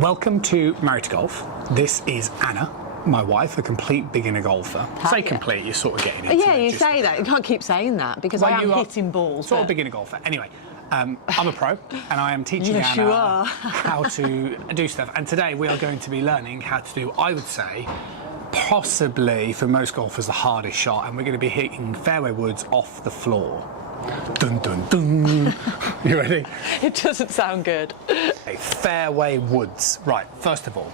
Welcome to Married to Golf. This is Anna, my wife, a complete beginner golfer. Say complete, you're sort of getting into Yeah, you say that. You can't keep saying that because I am hitting balls. Sort of beginner golfer. Anyway, I'm a pro and I am teaching Anna how to do stuff. And today we are going to be learning how to do, I would say, possibly for most golfers the hardest shot, and we're going to be hitting fairway woods off the floor. Dun dun dun. You ready? It doesn't sound good. Okay, fairway woods. Right, first of all,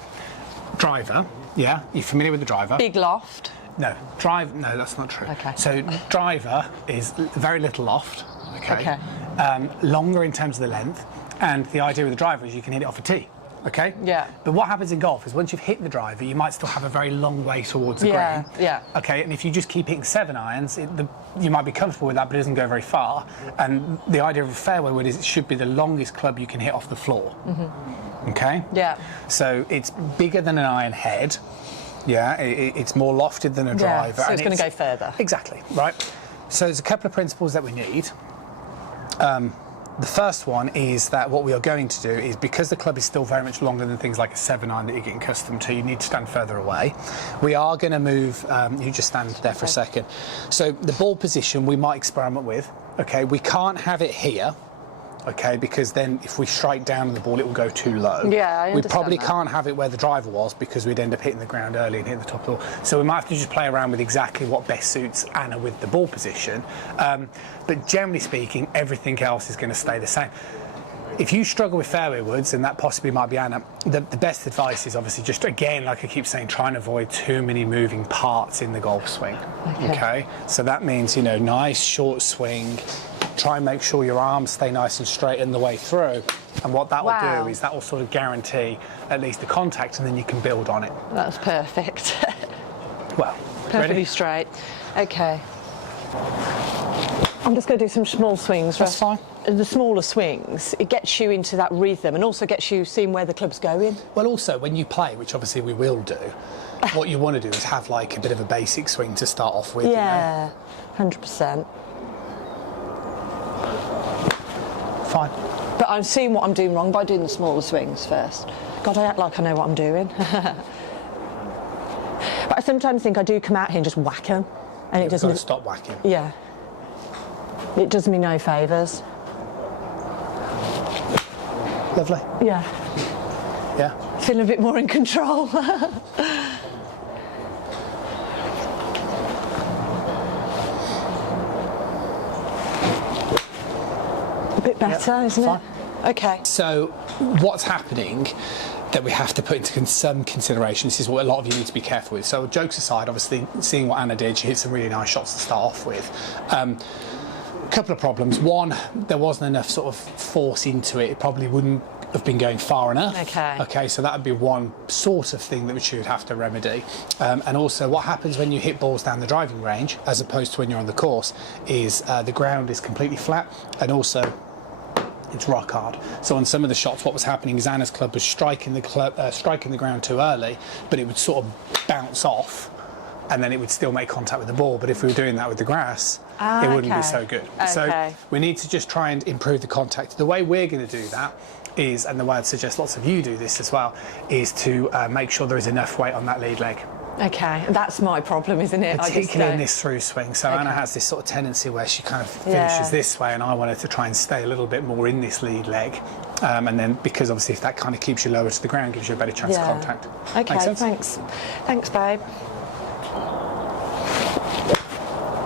driver. Yeah, you familiar with the driver? Big loft. No, no, that's not true. Okay. So driver is very little loft. Okay. Longer in terms of the length, and the idea with the driver is you can hit it off a tee. Okay? Yeah. But what happens in golf is once you've hit the driver, you might still have a very long way towards the green. Yeah. Okay, and if you just keep hitting 7-irons, you might be comfortable with that, but it doesn't go very far. And the idea of a fairway wood is it should be the longest club you can hit off the floor. Mm-hmm. Okay? Yeah. So it's bigger than an iron head. Yeah, it's more lofted than a driver. So it's going to go further. Exactly, right? So there's a couple of principles that we need. The first one is that what we are going to do is, because the club is still very much longer than things like a 7-iron that you're getting accustomed to, you need to stand further away. We are going to move, you just stand there for a second. So the ball position we might experiment with, okay? We can't have it here, okay, because then if we strike down the ball, it will go too low. Yeah, I understand. We probably can't have it where the driver was because we'd end up hitting the ground early and hitting the top of the ball. So we might have to just play around with exactly what best suits Anna with the ball position. But generally speaking, everything else is going to stay the same. If you struggle with fairway woods, and that possibly might be Anna, the best advice is obviously just, again, like I keep saying, try and avoid too many moving parts in the golf swing. Okay? So that means, you know, nice short swing. Try and make sure your arms stay nice and straight in the way through. And what that will do is that will sort of guarantee at least the contact, and then you can build on it. That's perfect. Well, perfectly ready? straight. Okay. I'm just going to do some small swings. That's fine. The smaller swings, it gets you into that rhythm and also gets you seeing where the club's going. Well, also, when you play, which obviously we will do, what you want to do is have like a bit of a basic swing to start off with. Yeah, 100%. Fine. But I'm seeing what I'm doing wrong by doing the smaller swings first. God, I act like I know what I'm doing. But I sometimes think I do come out here and just whack them. And it doesn't... stop whacking. Yeah. It does me no favours. Lovely. Yeah. Yeah. Feeling a bit more in control. A bit better, isn't it? Okay. So what's happening that we have to put into some consideration, this is what a lot of you need to be careful with. So jokes aside, obviously seeing what Anna did, she hit some really nice shots to start off with. A couple of problems. One, there wasn't enough sort of force into it. It probably wouldn't have been going far enough. Okay, so that would be one sort of thing that we should have to remedy. And also what happens when you hit balls down the driving range, as opposed to when you're on the course, is the ground is completely flat, and also it's rock hard. So on some of the shots, what was happening is Anna's club was striking the ground too early, but it would sort of bounce off, and then it would still make contact with the ball. But if we were doing that with the grass, it wouldn't be so good. So we need to just try and improve the contact. The way we're going to do that is, and the way I'd suggest lots of you do this as well, is to make sure there is enough weight on that lead leg. Okay, that's my problem, isn't it? Particularly in this through swing. So Anna has this sort of tendency where she kind of finishes this way, and I wanted to try and stay a little bit more in this lead leg. And then, because obviously if that kind of keeps you lower to the ground, gives you a better chance of contact. Okay, thanks. Thanks, babe.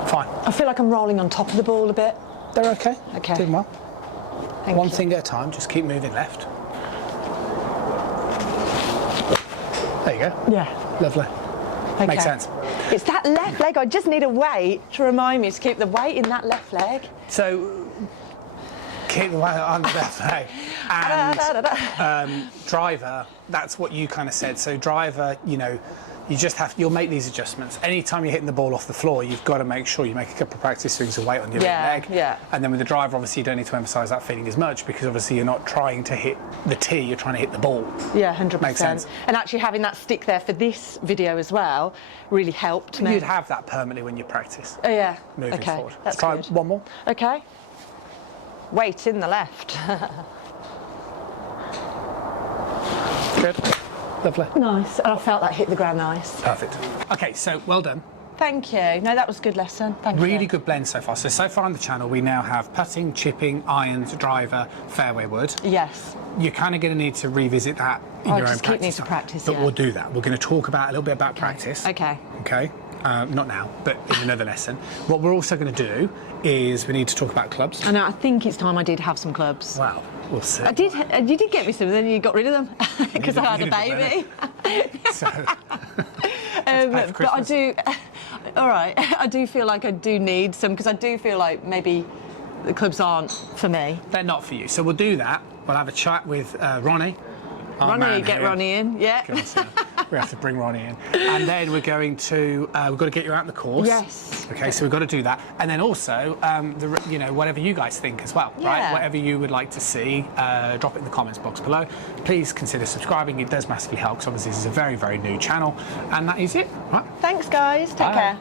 Fine. I feel like I'm rolling on top of the ball a bit. They're okay. Okay. Doing well. Thank One you. thing at a time, just keep moving left. There you go. Yeah. Lovely. Okay. Makes sense. It's that left leg. I just need a weight to remind me to keep the weight in that left leg. So keep the weight on the left leg. And driver, that's what you kind of said. So driver, you know, you'll make these adjustments. Anytime you're hitting the ball off the floor, you've got to make sure you make a couple of practice swings of weight on your leg. Yeah. And then with the driver, obviously, you don't need to emphasise that feeling as much, because obviously you're not trying to hit the tee, you're trying to hit the ball. Yeah, 100%. Makes sense. And actually having that stick there for this video as well really helped me. You'd have that permanently when you practice. Oh, yeah. Moving forward. That's Let's try good. one more. Okay. Weight in the left. Good. Lovely. Nice. And I felt that hit the ground nice. Perfect. Okay, so well done. Thank you. No, that was a good lesson. Thank you. Really good blend so far. So far on the channel, we now have putting, chipping, irons, driver, fairway wood. Yes. You're kind of going to need to revisit that in your own just keep need to practice, But yeah. we'll do that. We're going to talk about a little bit about practice. Okay. Okay. Not now, but in another lesson. What we're also going to do is we need to talk about clubs. And I think it's time I did have some clubs. Wow, we'll see. I did. You did get me some, then you got rid of them because I had a baby. So, but I do. All right. I do feel like I do need some because I do feel like maybe the clubs aren't for me. they're not for you. So we'll do that. We'll have a chat with Ronnie. our Ronnie, man get here. Ronnie in. Yeah. Of course, yeah. We have to bring Ronnie in, and then we're going to we've got to get you out in the course. Yes. Okay, so we've got to do that, and then also whatever you guys think as well, right? Yeah. Whatever you would like to see, drop it in the comments box below. Please consider subscribing; it does massively help. 'Cause obviously, this is a very, very new channel, and that is it. Right? Thanks, guys. Take Bye. care.